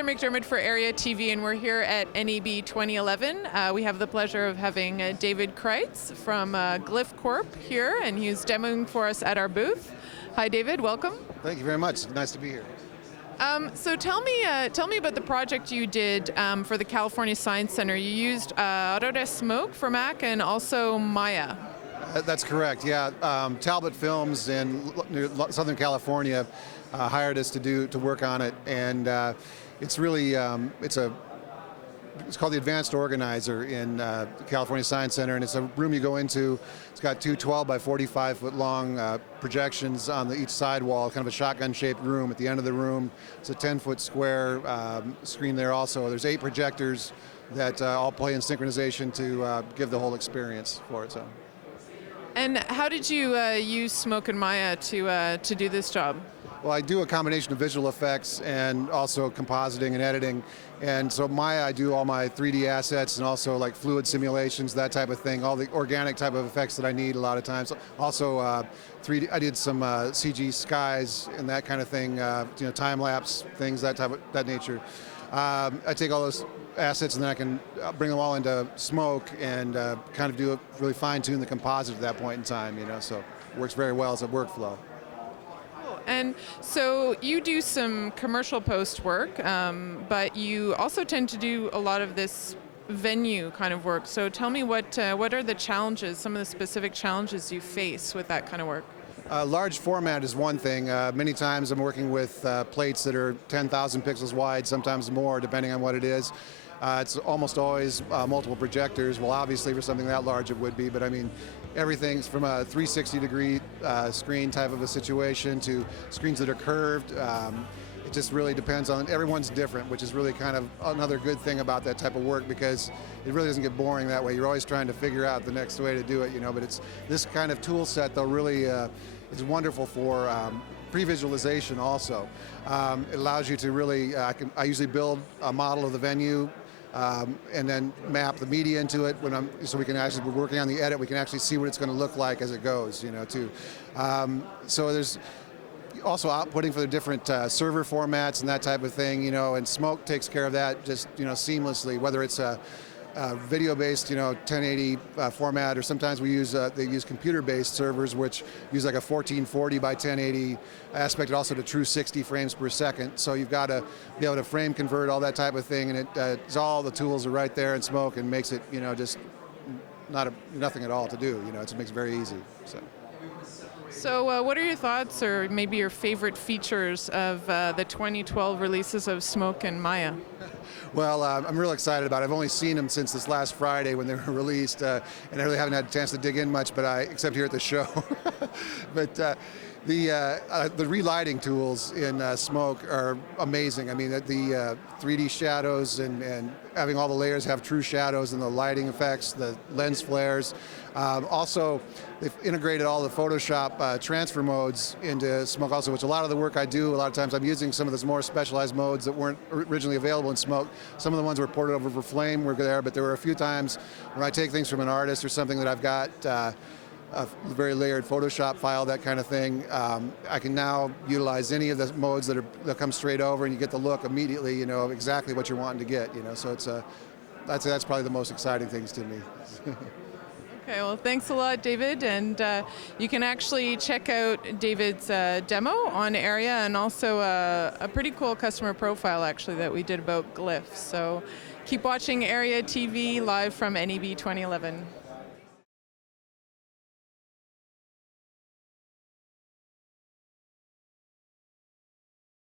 Heather McDermott for Area TV, and we're here at NEB 2011. We have the pleasure of having David Kreitz from Glyph Corp here, and he's demoing for us at our booth. Hi, David. Welcome. Thank you very much. Nice to be here. So tell me about the project you did for the California Science Center. You used Autodesk Smoke for Mac and also Maya. That's correct. Yeah, Talbot Films in Southern California hired us to work on it, and it's really it's called the Advanced Organizer in the California Science Center, and it's a room you go into. It's got two 12 by 45 foot long projections on each side wall, kind of a shotgun shaped room. At the end of the room, it's a 10-foot square screen there also. There's 8 projectors that all play in synchronization to give the whole experience for it. So. And how did you use Smoke and Maya to do this job? Well, I do a combination of visual effects and also compositing and editing. And so Maya, I do all my 3D assets and also like fluid simulations, that type of thing, all the organic type of effects that I need a lot of times. Also 3D, I did some CG skies and that kind of thing, time-lapse things, that nature. I take all those assets and then I can bring them all into Smoke and kind of do really fine-tune the composite at that point in time, so it works very well as a workflow. And so you do some commercial post work, but you also tend to do a lot of this venue kind of work. So tell me what are the challenges, some of the specific challenges you face with that kind of work? Large format is one thing. Many times I'm working with plates that are 10,000 pixels wide, sometimes more, depending on what it is. It's almost always multiple projectors. Well, obviously for something that large it would be, but I mean, everything's from a 360-degree screen type of a situation to screens that are curved. It just really depends on, everyone's different, which is really kind of another good thing about that type of work, because it really doesn't get boring that way. You're always trying to figure out the next way to do it, but it's this kind of tool set though really is wonderful for pre-visualization also. It allows you to really, I usually build a model of the venue and then map the media into it so we can actually, we're working on the edit, we can actually see what it's going to look like as it goes, too. So there's also outputting for the different server formats and that type of thing, and Smoke takes care of that just, seamlessly, whether it's a video-based, 1080 format, or sometimes they use computer-based servers, which use like a 1440 by 1080 aspect, also to true 60 frames per second. So you've got to be able to frame convert, all that type of thing, and it's all the tools are right there in Smoke, and makes it, just nothing at all to do. It just makes it very easy. So what are your thoughts, or maybe your favorite features of the 2012 releases of Smoke and Maya? Well, I'm real excited about it. I've only seen them since this last Friday when they were released, and I really haven't had a chance to dig in much, except here at the show. But the relighting tools in Smoke are amazing. I mean, the 3D shadows and having all the layers have true shadows, and the lighting effects, the lens flares. Also, they've integrated all the Photoshop transfer modes into Smoke also, which a lot of the work I do, a lot of times I'm using some of those more specialized modes that weren't originally available in Smoke. Some of the ones were ported over for Flame were there, but there were a few times when I take things from an artist or something that I've got a very layered Photoshop file, that kind of thing. I can now utilize any of the modes that come straight over, and you get the look immediately, exactly what you're wanting to get, So it's that's probably the most exciting things to me. Okay, well, thanks a lot, David, and you can actually check out David's demo on Area, and also a pretty cool customer profile, actually, that we did about Glyph. So keep watching Area TV live from NEB 2011.